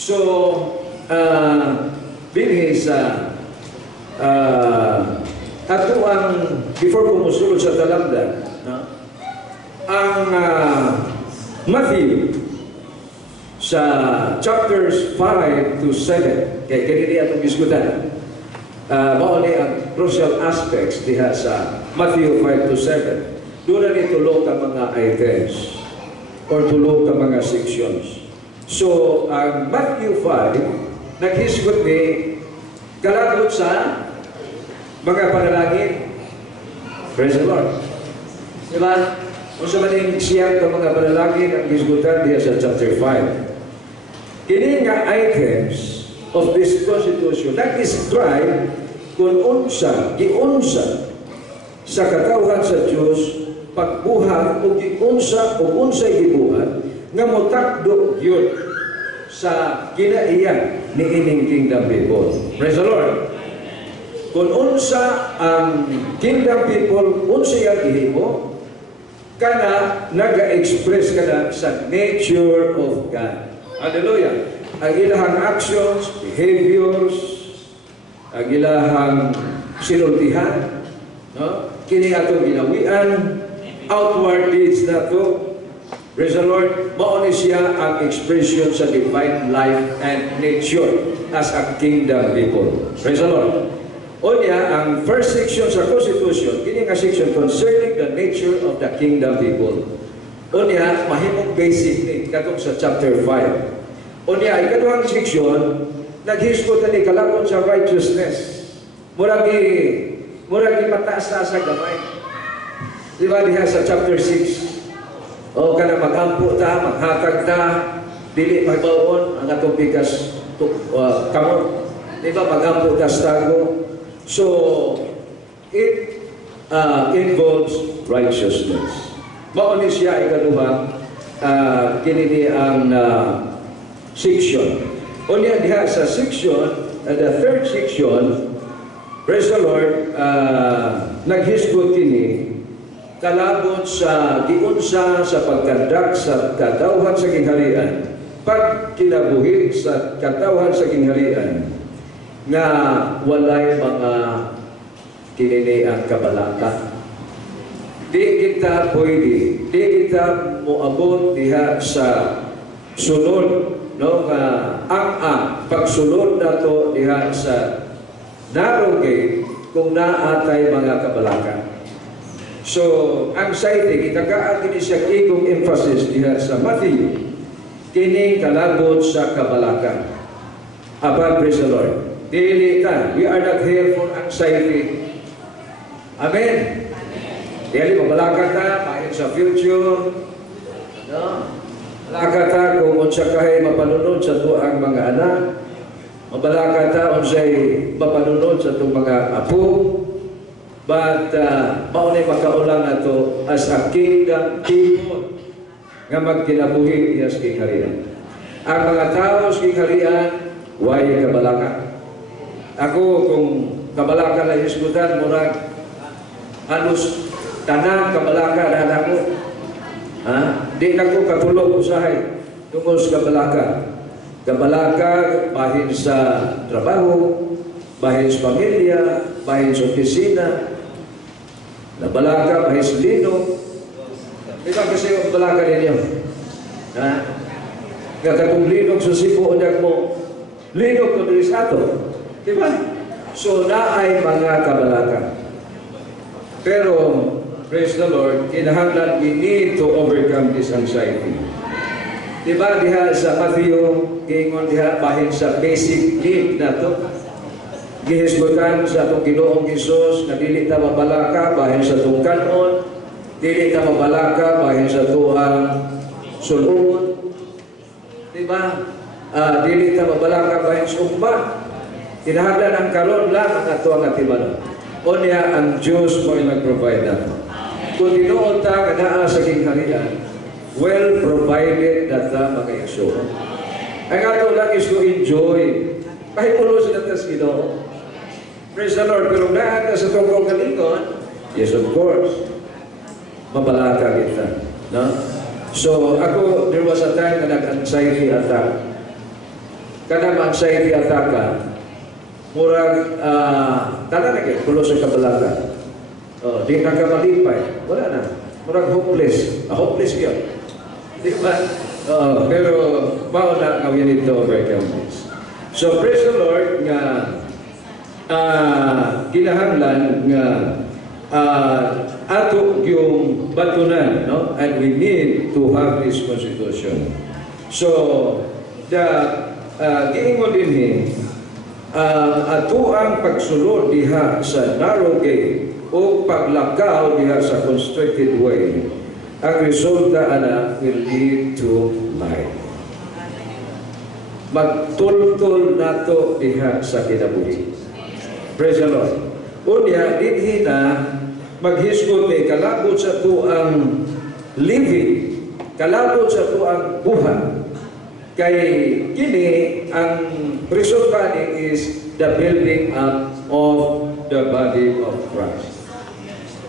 So, bilhi sa ato ang before kumusulod sa talamdan, no? Ang Matthew sa chapters 5 to 7, kaya kanili atong diskutan, mauni ang crucial aspects diha sa Matthew 5 to 7. Doon na tulo ka mga items or tulo ka mga sections. So, ang Matthew 5, naghisgot ni kalagot sa mga panalangin. Praise the Lord. Diba? Kung sa maning siyang ka mga panalangin, ang hisgutan diya sa chapter 5. Kini nga items of this constitution nag-describe kung unsa, giunsa sa katawhan sa Diyos pagbuhat o giunsa o unsay gibuhat nga motakdo yun sa kinaiyan ni ining kingdom people. Praise the Lord. Kung unsa ang kingdom people, unsa yung ihimo, kana naga-express kana sa nature of God. Hallelujah. Ang ilahang actions, behaviors, ang ilahang sinultihan, no? Kini atong ginawian, outward deeds na to. Praise the Lord. Mauni siya ang expression sa divine life and nature as a kingdom people. Praise the Lord. Unya, ang first section sa Constitution, kini nga section concerning the nature of the kingdom people. Unya, mahimong basic ni katong sa chapter 5. Unya, ikaduhang section, naghisgot ni kalakon sa righteousness. Muragi mataas na sa gamay. Diba diha sa chapter 6? O kana magampo ta, maghatag ta, dili magbawon ang atong bigas kamot. Diba magampo ta sa tago. So, it involves righteousness. Mauni siya ikaduhang kinini ang section. Unya diha sa section, the third section, praise the Lord, naghisgot kini kalabot sa giunsa sa pagkandak sa katawhan sa kingharian, pag kinabuhi sa katawhan sa kingharian, nga walay mga kinini ang kabalaka. Di kita pwede, di kita moabot diha sa sunod, no, ang pagsulod nato diha sa narrow gate kung naatay mga kabalaka. So, anxiety, itagaan kini siya ikong emphasis diha sa Matthew, kini kalabot sa kabalaka. Aba, praise the Lord. Dili ta, we are not here for anxiety. Amen. Dili mabalaka ta, mahin sa future. No? Balaka ta kung unsa kahay mapanunod sa tuang mga anak. Mabalaka ta unsay mapanunod sa tuang mga apo. But maunay makaulang nato as a kingdom people nga magkinabuhi niya sa kingharian. Ang mga tao sa kingharian, way kabalaka. Ako kung kabalaka na hisgutan, murag halos tanan kabalaka na ako. Di na ko katulog usahay tungkol sa kabalaka. Kabalaka bahin sa trabaho, bahin sa pamilya, bahin sa opisina, nabalaka bahin sa lino. Ito kasi yung kabalaka ninyo. Nga katong linog sa sipo unyag mo, linog ko diri sa ato. Diba? So, naay mga kabalaka. Pero, praise the Lord, kinahanglan we need to overcome this anxiety. Diba, diha sa Matthew, kingon diha bahin sa basic need na to. Gihisgutan sa itong Ginoong Hesus na dili ta mabalaka bahin sa itong kanon, dili ta mabalaka bahin sa tuang sulod. Diba? Dili ta mabalaka bahin sa umba. Kinahanglan ang karon lang ang ato ang atibanon. Unya ang Diyos mo ay mag-provide nato. Kung tinuod ta kanaa sa kingharian, well provided na ta mga igsoon. Ang ato lang is to enjoy. Pahipulo sa natas Ginoo. Praise the Lord. Pero nahan na sa tungkol kalingon, yes of course, mabalaka kita. No? So ako, there was a time na nag-anxiety attack. kana ma-anxiety attack ka, murag, tanan na kayo, kulo sa kabalagan. Di na ka malipay. Wala na. Murag hopeless. Hopeless yun. Di ba? Pero, mauna nga we need to overcome this. So, praise the Lord nga kinahanglan nga ato yung batunan, no? And we need to have this constitution. So, the giingon din ato ang pagsulod diha sa narrow gate o paglakaw diha sa constricted way, ang resulta ana will lead to life. Magtultol nato diha sa kinabuhi. Praise the Lord. Unya, dinhi na maghisgot ni kalabot sa to ang living, kalabot sa to ang buhay. Kay kini ang resulta ni is the building up of the body of Christ.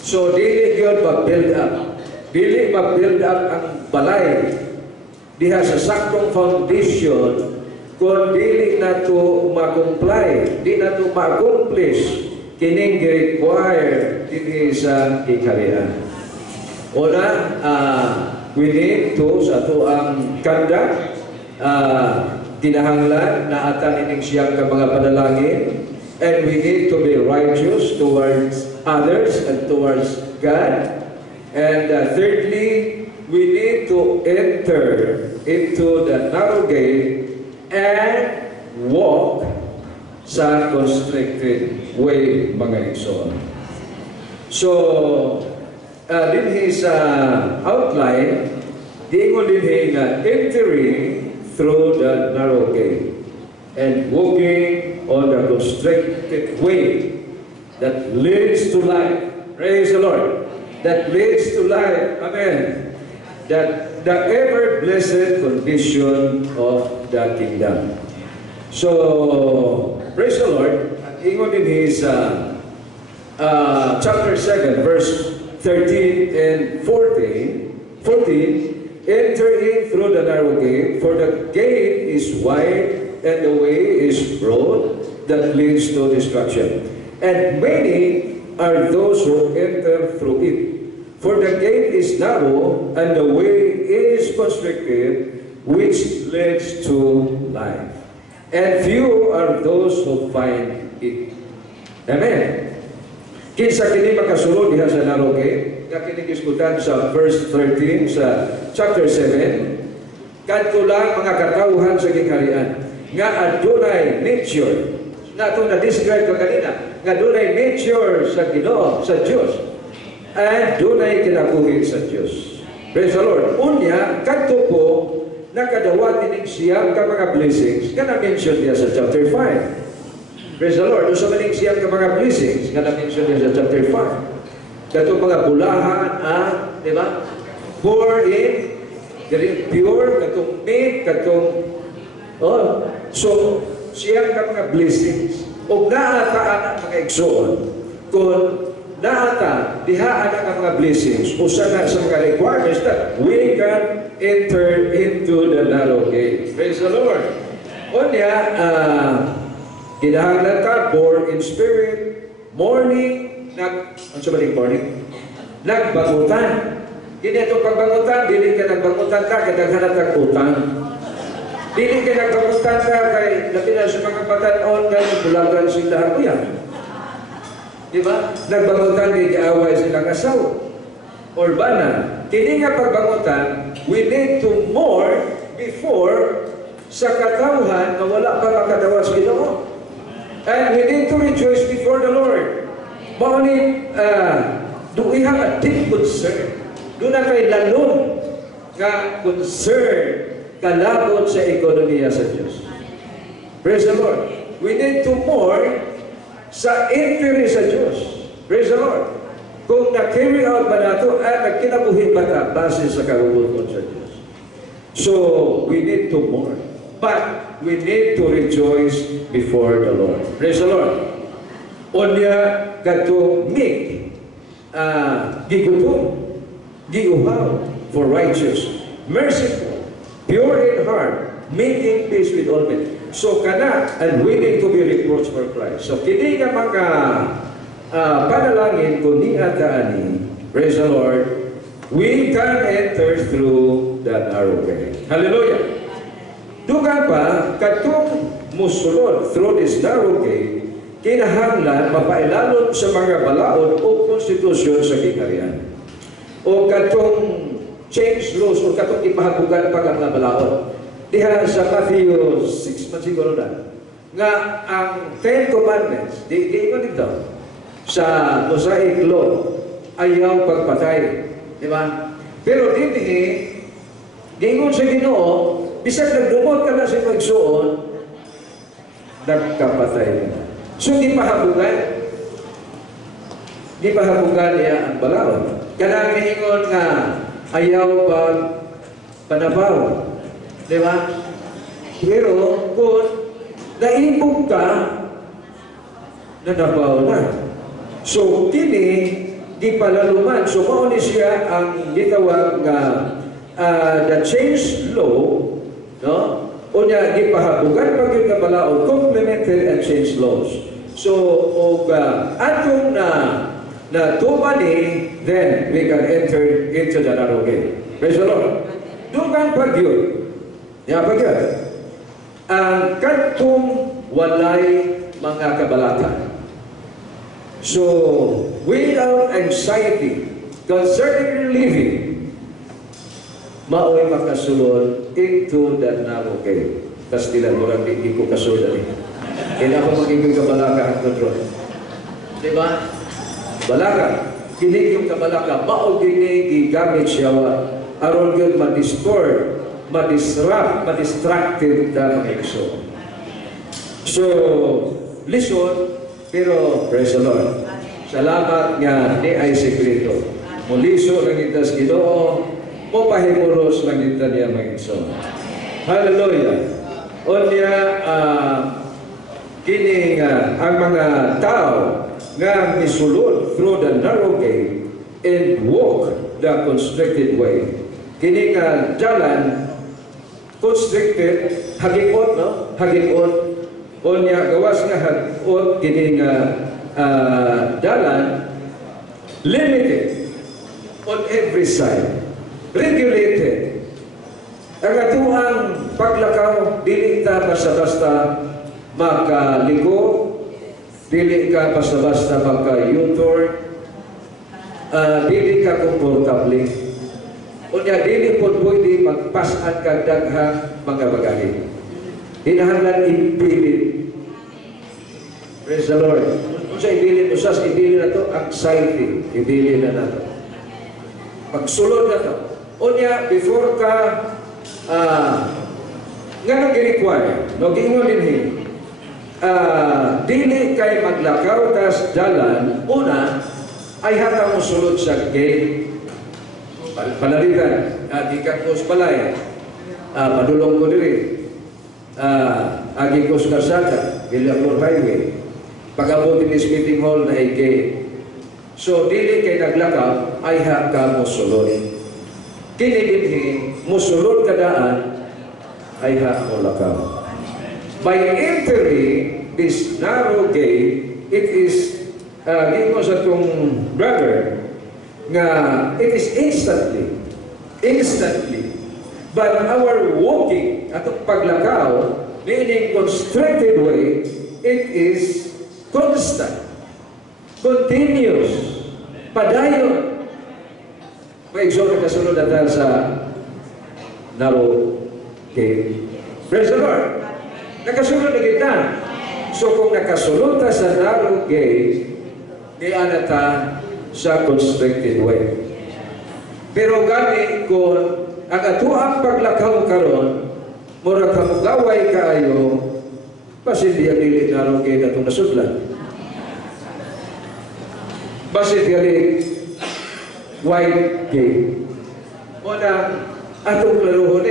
So dili gyud mag-build up. Dili mag-build up ang balay diha sa saktong foundation kung dili na to ma-comply, di na to ma-accomplish kining require dinhi sa ikarian. Una, we need to sa to ang kanda, kinahanglan na atan ining siyang ka mga panalangin, and we need to be righteous towards others and towards God. And thirdly, we need to enter into the narrow gate and walk sa constricted way, mga igsoon. So, dinhi sa outline, diingon dinhi nga entering through the narrow gate and walking on the constricted way that leads to life. Praise the Lord. That leads to life. Amen. That the ever-blessed condition of the kingdom. So, praise the Lord. At ingon din his chapter 7, verse 13 and 14, enter in through the narrow gate, for the gate is wide and the way is broad that leads to destruction. And many are those who enter through it. For the gate is narrow and the way is constricted, which leads to life. And few are those who find it. Amen. Kinsa kini makasulod diha sa narrow gate, nga kini gisgutan sa verse 13 sa chapter 7, kadto lang mga katawhan sa kingharian nga adunay nature, na ito na-describe ko kanina, nga adunay nature sa Ginoo, sa Diyos, and dunay kinabuhi sa Diyos. Praise the Lord. Unya, kadto po nakadawat ining siyang ka mga blessings nga na-mention niya sa chapter 5. Praise the Lord. Usa maning siyang ka mga blessings nga na-mention niya sa chapter 5. Katong mga bulahan, di ba? Pour in, pure, katong meat, katong, so, siyang ka mga blessings. O naata anak mga igsoon, kung naata, diha anak ang mga blessings, usa na sa mga requirements that we can enter into the narrow gate. Praise the Lord. Unya, kinahanglan ka, born in spirit, morning, ano sa maling morning? Nagbangutan. Hindi itong pagbangutan, dili ka nagbangutan ka, kadaghanat ang utang. Dili ka nagbangutan ka, kay natin sa mga patanon, kay bulagan sila ako yan. Diba? Nagbangutan, kay kaaway silang asawa. Urbana. Kini nga pagbangutan, we need to more before sa katawhan na wala pa makadawa sa Ginoo. And we need to rejoice before the Lord. Maunit, do we have a deep concern? Doon na kay lalong nga concern kalabot sa ekonomiya sa Diyos. Praise the Lord. We need to more sa entry sa Diyos. Praise the Lord. Kung na-carry out ba nato at nagkinabuhin ba na base sa kagugutom sa Diyos. So, we need to more. But, we need to rejoice before the Lord. Praise the Lord. Unya, kato mig, gigutom, giuhaw, for righteous, merciful, pure in heart, making peace with all men. So kana and willing to be reproached for Christ. So kini nga mga panalangin kung ni ataani, praise the Lord, we can enter through that narrow way. Hallelujah. Duga pa, katong musulod through this narrow gate, kinahanglan mapailalon sa mga balaod o konstitusyon sa kingharian. O katong change laws o katong ipahagugan pa ang mga balaod. Diha sa Matthew 6 man siguro na, nga ang 10 Commandments, di mo dito, sa Mosaic Law, ayaw pagpatay. Di ba? Pero dito gingon sa Ginoo, bisag nagdumot ka na sa magsuon, nagkapatay na. So, di pahabugan niya ang balaod. Kanang niingon nga, ayaw pag panabaw. Di ba? Pero, kung naibog ka, nanabaw na. So, kini, di palaluman. So, mauni siya ang gitawag nga the change law, no? O niya, di pahabugan pag yung kabalaod, complemented and change laws. So, atong na tumani, then we can enter into the narrow gate. Praise the Lord. Dugang pag yun, pag yun, ang katong walay mga kabalatan. So, without anxiety concerning living, mao'y makasulod into that narrow gate. Tas tila murang hindi ko kasulod. Kaya ako magiging kabalaka ang kontrol. Diba? Balaka. Kini yung kabalaka, mao gini gigamit siya aron yun ma-distort, ma-distracted na mga iso. So, listen, pero praise the Lord. Salamat nga ni ay sekreto. Muliso lang itas Ginoo, o pahimuros lang ito niya mag-iso. Hallelujah. O niya, kini ang mga tao nga misulod through the narrow gate and walk the constricted way. Kini nga jalan, constricted, hagikot, no? Hagikot. O niya, gawas nga hagikot, kini nga jalan, limited on every side. Regulated. Ang atuang paglakaw, dili ka basta-basta makaliko, dili ka basta-basta maka-U-turn, dili ka komportable. Unya, dili po pwede magpasan ka daghang mga bagahe. Hinahanglan ipilit. Praise the Lord. Kung sa ibilin, usas ibilin na ito, anxiety, ibilin na nato. Pagsulod na ito. Unya, before ka nga nag-require, nag-ingon din dili kay maglakaw tas dalan, una ay hata mo sulod sa gate palalitan, ikat ko sa balay, padulong ko diri, agi ko sa karsada, Gilliamore Highway, pag-abot in this meeting hall na ay gate. So, dili kay naglakaw ay hata mo sulod. Kini dinhi musulod kadaan ay mo lakaw. By entering this narrow gate, it is gingo sa itong brother nga it is instantly. But our walking atong paglakaw, meaning constricted way, it is constant, continuous, padayon. May exhort na kasunod natin sa narrow gate. Praise the Lord. Nakasunod na kita. So kung nakasunod ta sa narrow gate, di anata sa constricted way. Pero gani kung ang atuang paglakaw karon, mura ka mugaway kaayo, basit diya dili narrow gate atong nasudlan. Basit diya white gate. O na atong klaruhon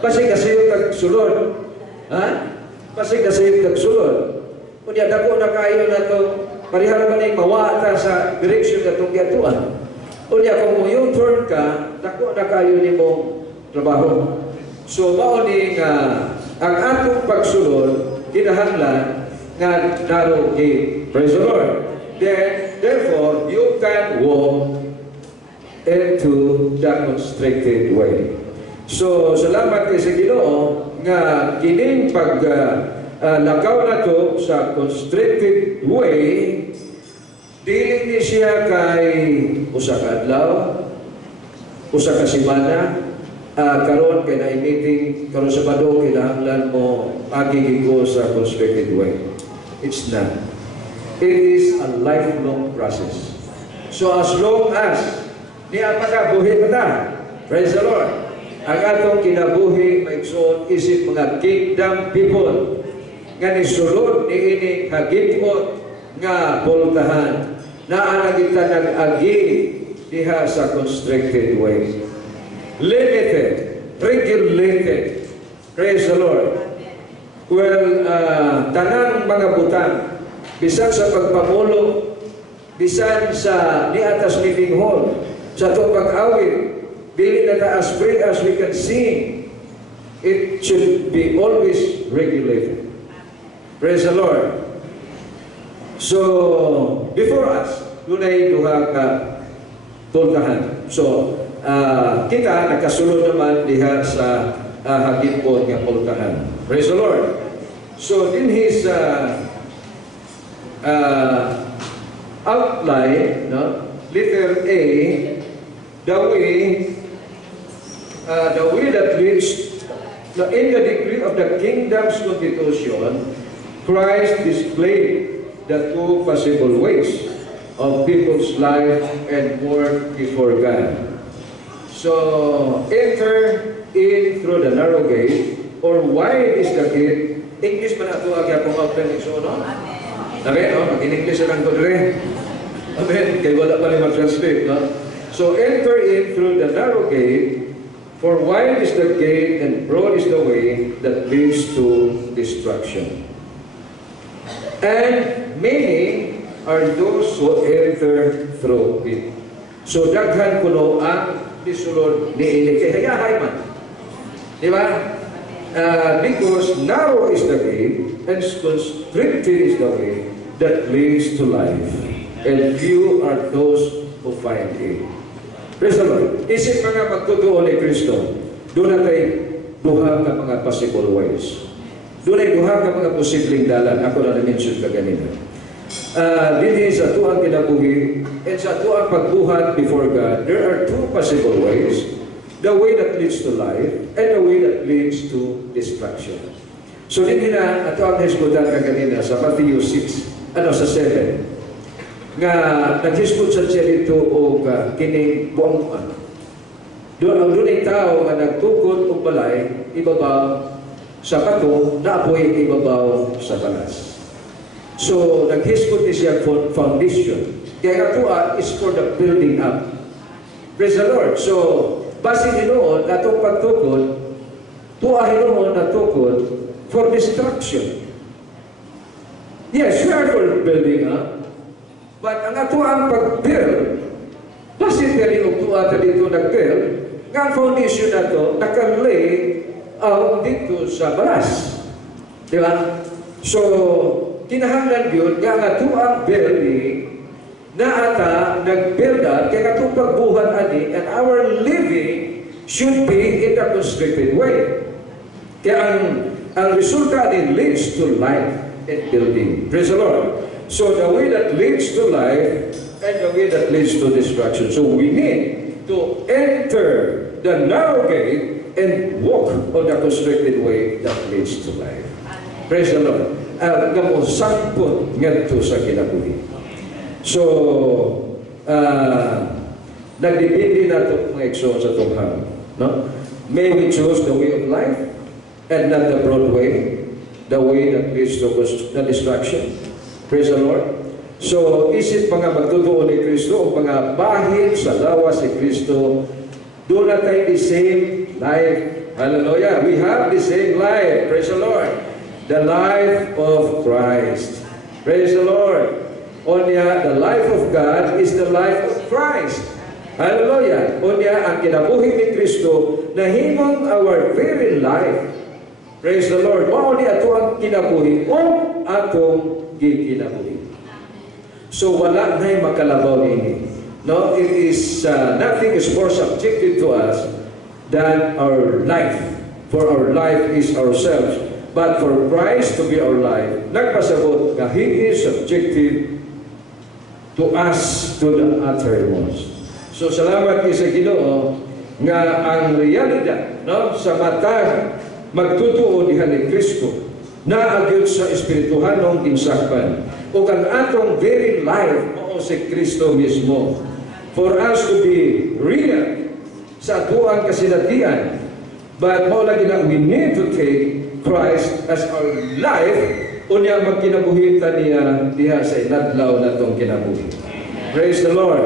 Kasi yung tagsulod. Ha? Kasi yung tagsulod. Kunya dako na kayo na ito, parihara ba na mawata sa direksyon na itong gatuan. Kunya kung mo U-turn ka, dako na kayo ni mo trabaho. So mauni nga ang atong pagsulod kinahanglan nga narrow gate. Praise the Lord. Then, therefore, you can walk into the constricted way. So, salamat kay sa Ginoo nga kining lakaw na to sa constricted way, dili ni siya kay usa ka adlaw, usa ka semana, karon kay na meeting karon sa Sabado kinahanglan mo agigigo sa constricted way. It's not. It is a lifelong process. So as long as niya pagkabuhi pa ta, praise the Lord, ang atong kinabuhi maigsoon isip mga kingdom people nga nisulod ni ini hagipot nga boltahan na ana kita nag-agi diha sa constricted way. Limited, regulated. Praise the Lord. Well, tanang mga butang, bisan sa pagpamulo, bisan sa niatas living hall, sa itong pag-awit, dili na ta as free as we can sing, it should be always regulated. Praise the Lord. So, before us, dunay duha ka tultahan. So, kita nakasulod naman diha sa hagipon nga pultahan. Praise the Lord. So in his outline, no, letter A, the way that leads in the decree of the kingdom's constitution, Christ displayed the two possible ways of people's life and work before God. So, enter in through the narrow gate, or wide is the gate. English pa na ito agya kung outline iso, no? Amen, no? Mag-in-English lang ito rin. Amen, kaya wala pa rin mag-translate, no? So, enter in through the narrow gate, for wide is the gate and broad is the way that leads to destruction. And many are those who enter through it. So, daghan kuno ang disulod ni ini kay hayahay man. Di ba? Because narrow is the gate and constricted is the way that leads to life, and few are those who find it. Praise the Lord. Isip mga magtutuo ni Kristo, doon natin duha ka mga possible ways. Doon ay duha ka mga posibleng dalan. Ako na na-mention ka ganina. Dili sa tuang kinabuhi and sa tuang pagbuhat before God, there are two possible ways. The way that leads to life and the way that leads to destruction. So dili na ato ang hisgutan ka ganina sa Matthew 6, sa 7, nga naghisgud sa siya dito o kining buang doon ay tao nga nagtukod o balay ibabaw sa bato na apoy ibabaw sa balas. So, naghisgot ni siya foundation. Kaya nga is for the building up. Praise the Lord. So, base noon, natong pagtukod, tuahin noon natukod for destruction. Yes, we are for building up. But ang atuang pag-build, base nila yung tuwa dito nag-build, nga ang foundation na to, nakalay dito sa balas. Di ba? So, kinahanglan yun, nga nga tuang building na ata nag-build up, kaya nga itong pagbuhat ani, and our living should be in a constricted way. Kaya ang resulta ni leads to life and building. Praise the Lord. So the way that leads to life and the way that leads to destruction. So we need to enter the narrow gate and walk on the constricted way that leads to life. Praise the Lord. Nga mo sangpot ngadto sa kinabuhi. So, nagdepende na ito mga igsoon sa tunghang. No? May we choose the way of life and not the broad way, the way that leads to the destruction. Praise the Lord. So, isip mga magtutuo ni Kristo o mga bahin sa lawas ni Kristo, doon na tayo the same life. Hallelujah. We have the same life. Praise the Lord. The life of Christ. Praise the Lord. Onya, the life of God is the life of Christ. Hallelujah. Unya ang kinabuhi ni Kristo na himong our very life. Praise the Lord. Mao ni ato ang kinabuhi o atong gikinabuhi. So wala na'y makalabaw ini. No, it is nothing is more subjective to us than our life. For our life is ourselves. But for Christ to be our life, nagpasabot nga He is subjective to us to the uttermost. So salamat kay sa Ginoo nga ang realidad, no, sa matang magtutuo diha ni Kristo na agyud sa espirituhanong ginsakpan ug ang atong very life mao si Kristo mismo. For us to be real sa atuang kasinatian, but mao lagi na we need to take Christ as our life unya magkinabuhi ta niya diha sa inadlaw natong kinabuhi. Praise the Lord.